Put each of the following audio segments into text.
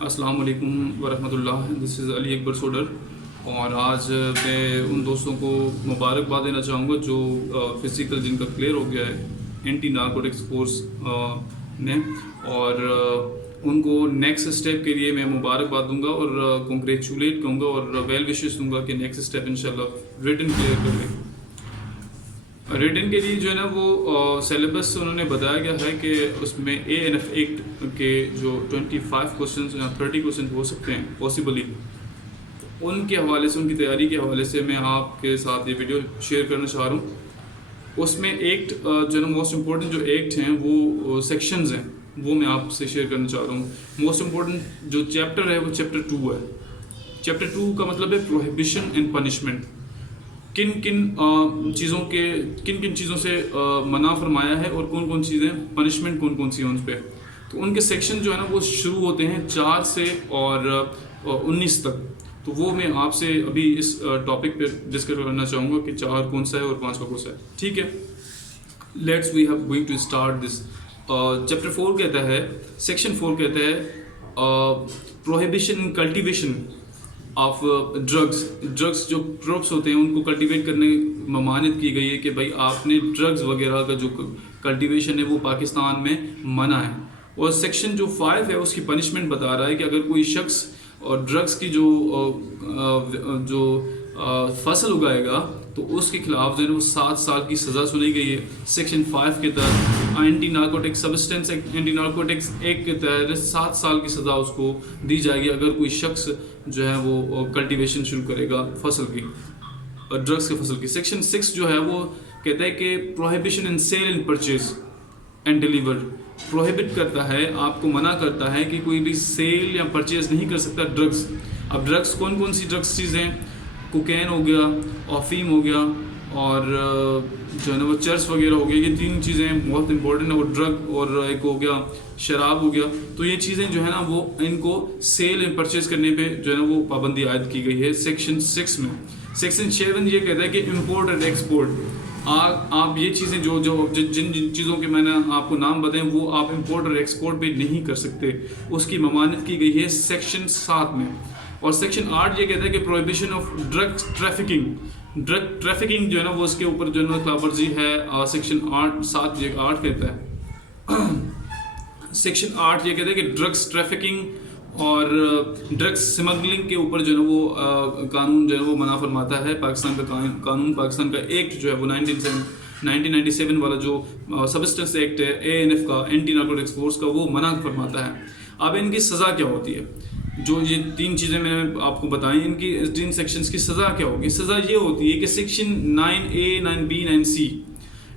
अस्सलाम वालेकुम वरहमतुल्लाह। This is Ali Akbar सोडर और आज मैं उन दोस्तों को मुबारकबाद देना चाहूँगा जो फ़िज़िकल जिनका क्लियर हो गया है एंटी नारकोटिक्स कोर्स में, और उनको नेक्स्ट स्टेप के लिए मैं मुबारकबाद दूंगा और कॉन्ग्रेचुलेट कहूँगा और वेल विशेस दूंगा कि नेक्स्ट स्टेप इंशाल्लाह रिटन क्लियर कर लें। रिटन के लिए जो है ना वो सिलेबस उन्होंने बताया गया है कि उसमें ANF एक्ट के जो 25 क्वेश्चन या 30 क्वेश्चन हो सकते हैं पॉसिबली, उनके हवाले से, उनकी तैयारी के हवाले से मैं आपके साथ ये वीडियो शेयर करना चाह रहा हूँ। उसमें एक्ट जो ना मोस्ट इम्पोर्टेंट जो एक्ट हैं वो सेक्शंस हैं, वो मैं आपसे शेयर करना चाह रहा हूँ। मोस्ट इम्पोर्टेंट जो चैप्टर है वो चैप्टर 2 है। चैप्टर 2 का मतलब है प्रोहिबिशन एंड पनिशमेंट। किन किन चीज़ों से मना फरमाया है और कौन कौन चीज़ें पनिशमेंट कौन कौन सी हैं उन पर। तो उनके सेक्शन जो है ना वो शुरू होते हैं 4 से और 19 तक। तो वो मैं आपसे अभी इस टॉपिक पे डिस्कस करना चाहूँगा कि 4 कौन सा है और 5 का कौन सा है। ठीक है, let's we have going to start this. Chapter 4 कहता है, सेक्शन 4 कहता है prohibition in cultivation of drugs. जो क्रॉप्स होते हैं उनको कल्टीवेट करने ममानियत की गई है कि भाई आपने ड्रग्स वगैरह का जो कल्टीवेशन है वो पाकिस्तान में मना है। और सेक्शन जो 5 है उसकी पनिशमेंट बता रहा है कि अगर कोई शख्स और ड्रग्स की जो फसल उगाएगा तो उसके खिलाफ जो है वो 7 साल की सज़ा सुनाई गई है। सेक्शन 5 के तहत anti narcotics substance act, anti narcotics act के तहत 7 साल की सज़ा उसको दी जाएगी अगर कोई शख्स जो है वो कल्टीवेशन शुरू करेगा फसल की, ड्रग्स के फसल की। सेक्शन 6 जो है वो कहता है कि prohibition in sale and purchase and deliver. Prohibit करता है, आपको मना करता है कि कोई भी सेल या परचेज नहीं कर सकता ड्रग्स। अब ड्रग्स कौन कौन सी ड्रग्स चीज़ें, कोकेन हो गया, अफीम हो गया और जो है ना वो चर्स वगैरह हो गया, ये 3 चीज़ें बहुत इंपॉर्टेंट है। वो ड्रग और एक हो गया शराब हो गया। तो ये चीज़ें जो है ना वो इनको सेल एंड परचेज करने पे जो है ना वो पाबंदी आयद की गई है सेक्शन 6 में। सेक्शन 7 ये कहता है कि इम्पोर्ट एंड एक्सपोर्ट। आप ये चीज़ें जिन चीज़ों के मैंने आपको नाम बताए वो आप इम्पोर्ट और एक्सपोर्ट पे नहीं कर सकते, उसकी ममानियत की गई है सेक्शन 7 में। और सेक्शन 8 ये कहता है कि प्रोहिबिशन ऑफ ड्रग ट्रैफिकिंग जो है ना वो उसके ऊपर जो है ना खिलाफवर्जी है। सेक्शन 8 कहता है सेक्शन 8 ये कहता है कि ड्रग्स ट्रैफिकिंग और ड्रग्स स्मगलिंग के ऊपर जो है वो कानून जो है वो मना फरमाता है। पाकिस्तान का कानून, पाकिस्तान का एक्ट जो है वो 1997 वाला जो सब्सटेंस एक्ट है ANF का, एंटी नारकोटिक्स कोर्स का, वो मना फरमाता है। अब इनकी सज़ा क्या होती है? जो ये 3 चीज़ें मैंने आपको बताई, इनकी 3 सेक्शंस की सज़ा क्या होगी? सज़ा ये होती है कि section 9A, 9B, 9C,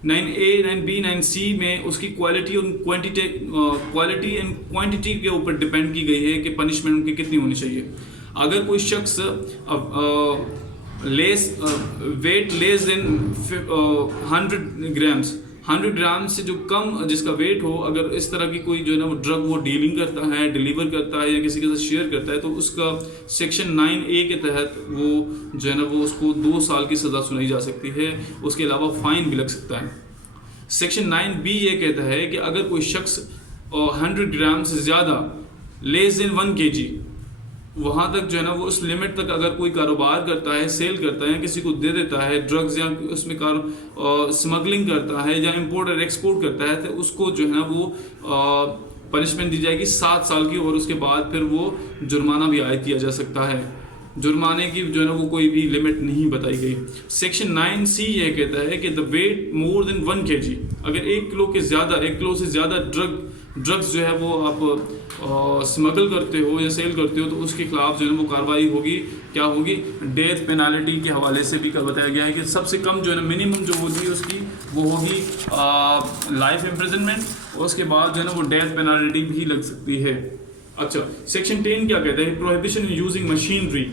9A, 9B, 9C में उसकी क्वालिटी एंड क्वांटिटी के ऊपर डिपेंड की गई है कि पनिशमेंट उनकी कितनी होनी चाहिए। अगर कोई शख्स वेट लेस देन 100 ग्राम से जो कम जिसका वेट हो, अगर इस तरह की कोई जो है ना वो ड्रग वो डीलिंग करता है, डिलीवर करता है या किसी के साथ शेयर करता है, तो उसका सेक्शन 9A के तहत वो जो है ना वो उसको 2 साल की सज़ा सुनाई जा सकती है। उसके अलावा फ़ाइन भी लग सकता है। सेक्शन 9B ये कहता है कि अगर कोई शख्स 100 ग्राम से ज़्यादा, लेस देन 1 kg, वहाँ तक जो है ना वो उस लिमिट तक अगर कोई कारोबार करता है, सेल करता है, किसी को दे देता है ड्रग्स या उसमें स्मगलिंग करता है या इंपोर्ट और एक्सपोर्ट करता है, तो उसको जो है ना वो पनिशमेंट दी जाएगी 7 साल की। और उसके बाद फिर वो जुर्माना भी आयद किया जा सकता है। जुर्माने की जो है ना वो कोई भी लिमिट नहीं बताई गई। सेक्शन 9C ये कहता है कि the weight more than 1 kg, अगर 1 किलो से ज़्यादा ड्रग्स जो है वो आप स्मगल करते हो या सेल करते हो तो उसके खिलाफ जो है वो कार्रवाई होगी। क्या होगी? डेथ पेनाल्टी के हवाले से भी बताया गया है कि सबसे कम जो है ना मिनिमम जो होगी उसकी वो होगी लाइफ इम्प्रिजनमेंट, और उसके बाद जो है ना वो डेथ पेनाल्टी भी लग सकती है। अच्छा, सेक्शन 10 क्या कहता है? Prohibition using machinery.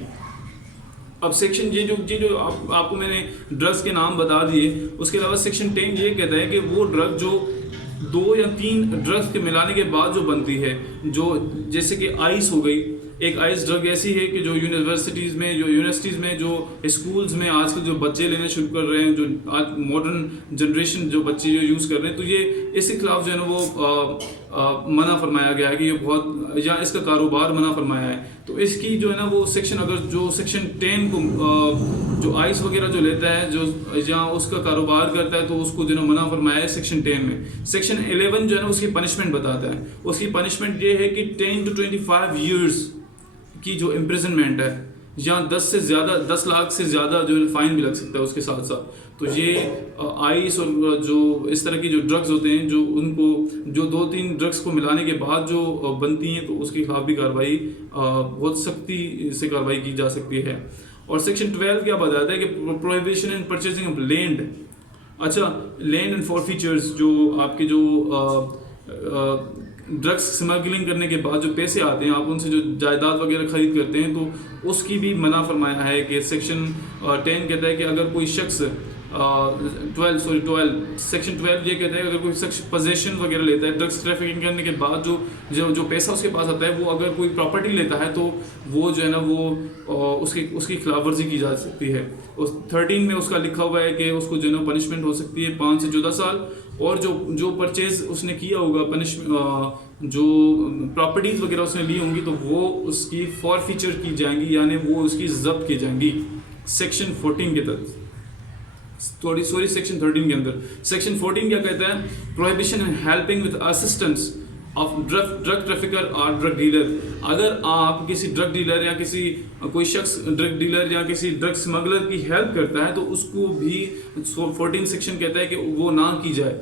अब सेक्शन ये जो आपको मैंने ड्रग्स के नाम बता दिए, उसके अलावा सेक्शन 10 ये कहता है कि वो ड्रग जो 2 या 3 ड्रग्स के मिलाने के बाद जो बनती है, जो जैसे कि आइस हो गई, एक आइस ड्रग ऐसी है कि जो यूनिवर्सिटीज़ में जो स्कूल्स में आजकल जो बच्चे लेने शुरू कर रहे हैं, जो आज मॉडर्न जनरेशन जो बच्चे जो यूज़ कर रहे हैं, तो ये इसके खिलाफ जो है ना वो मना फरमाया गया है कि ये बहुत, या इसका कारोबार मना फरमाया है। तो इसकी जो है ना वो सेक्शन, अगर जो सेक्शन 10 को जो आइस वगैरह जो लेता है, जो या उसका कारोबार करता है, तो उसको जो है मना फरमाया है सेक्शन 10 में। सेक्शन 11 जो है ना उसकी पनिशमेंट बताता है। उसकी पनिशमेंट ये है कि 10 to 25 ईयर्स की जो इम्प्रिजनमेंट है, या 10 लाख से ज़्यादा जो फाइन भी लग सकता है उसके साथ साथ। तो ये आइस और जो इस तरह की जो ड्रग्स होते हैं, जो उनको जो 2-3 ड्रग्स को मिलाने के बाद जो बनती हैं, तो उसके खिलाफ भी कार्रवाई बहुत सख्ती से कार्रवाई की जा सकती है। और सेक्शन 12 क्या बताता है कि prohibition and purchasing of land. अच्छा, लैंड एंड फॉरफीचर्स, जो आपके जो ड्रग्स स्मगलिंग करने के बाद जो पैसे आते हैं, आप उनसे जो जायदाद वगैरह खरीद करते हैं, तो उसकी भी मना फरमाया है कि सेक्शन 10 कहता है कि अगर कोई शख्स 12 सेक्शन 12 ये कहता है कि अगर कोई शख्स पोजेशन वगैरह लेता है, ड्रग्स ट्रैफिकिंग करने के बाद जो पैसा उसके पास आता है, वो अगर कोई प्रॉपर्टी लेता है, तो वो जो है ना वो उसकी खिलाफ वर्जी की जा सकती है। उस 13 में उसका लिखा हुआ है कि उसको जो है ना पनिशमेंट हो सकती है 5 से 14 साल। और जो परचेज उसने किया होगा, जो प्रॉपर्टीज वगैरह उसने ली होंगी, तो वो उसकी फॉरफीचर की जाएंगी, यानी वो उसकी जब्त की जाएंगी सेक्शन 14 के तहत। सेक्शन 13 के अंदर। सेक्शन 14 क्या कहता है? Prohibition and helping with assistance of drug trafficker और ड्रग डीलर। अगर आप किसी ड्रग डीलर या कोई शख्स ड्रग डीलर या किसी ड्रग स्मगलर की हेल्प करता है, तो उसको भी 14 सेक्शन कहता है कि वो ना की जाए।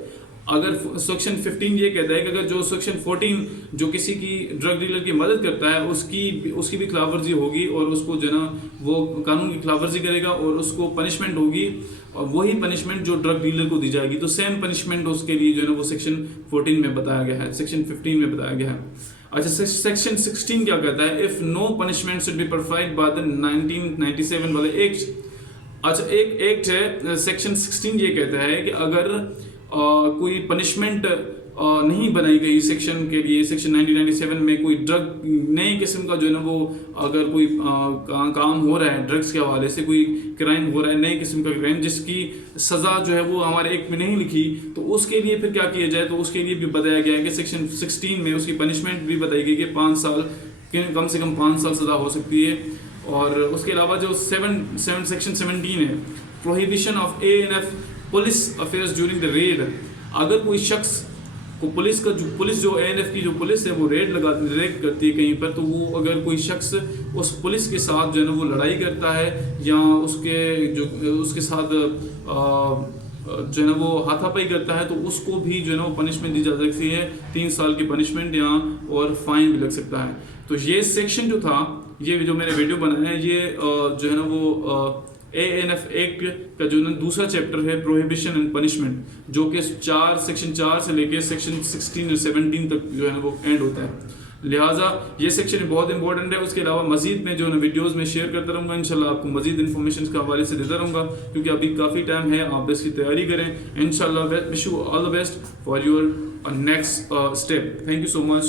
अगर सेक्शन 15 ये कहता है कि अगर जो सेक्शन 14 जो किसी की ड्रग डीलर की मदद करता है, उसकी भी खिलाफवर्जी होगी, और उसको जो ना वो कानून की खिलाफवर्जी करेगा, और उसको पनिशमेंट होगी, और वही पनिशमेंट जो ड्रग डीलर को दी जाएगी। तो सेम पनिशमेंट उसके लिए जो है ना वो सेक्शन 14 में बताया गया है, सेक्शन 15 में बताया गया है। अच्छा, सेक्शन 16 क्या कहता है? If no punishment should be provided by the 1997 वाले एक्ट। अच्छा, एक एक्ट है सेक्शन 16 ये कहता है कि अगर कोई पनिशमेंट नहीं बनाई गई सेक्शन के लिए, सेक्शन 1997 में कोई ड्रग नई किस्म का जो है ना वो अगर कोई काम हो रहा है ड्रग्स के हवाले से, कोई क्राइम हो रहा है, नई किस्म का क्राइम जिसकी सज़ा जो है वो हमारे एक्ट में नहीं लिखी, तो उसके लिए फिर क्या किया जाए? तो उसके लिए भी बताया गया है कि सेक्शन 16 में उसकी पनिशमेंट भी बताई गई कि 5 साल, कम से कम 5 साल सज़ा हो सकती है। और उसके अलावा जो सेक्शन 17 है, prohibition of ANF police affairs during the red. अगर कोई शख्स को पुलिस जो ANF की जो पुलिस है वो रेड करती है कहीं पर, तो वो अगर कोई शख्स उस पुलिस के साथ जो है ना वो लड़ाई करता है, या उसके साथ जो है ना वो हाथापाई करता है, तो उसको भी जो है ना वो पनिशमेंट दी जा सकती है, 3 साल की पनिशमेंट या और फाइन भी लग सकता है। तो ये सेक्शन जो था, ये जो मैंने वीडियो बनाया है, ये जो है ना वो ANF एक्ट का जो ना दूसरा चैप्टर है, प्रोहिबिशन एंड पनिशमेंट, जो कि सेक्शन 4 से लेके सेक्शन 16 और 17 तक जो है ना वो एंड होता है। लिहाजा ये सेक्शन बहुत इंपॉर्टेंट है। उसके अलावा मजीद में जो है ना वीडियोज़ में शेयर करता रहूँगा, इंशाल्लाह आपको मजीद इन्फॉर्मेशन के हवाले से देता रहूँगा, क्योंकि अभी काफ़ी टाइम है, आप इसकी तैयारी करें इंशाल्लाह। Wish you all the best for your next step. Thank you so much.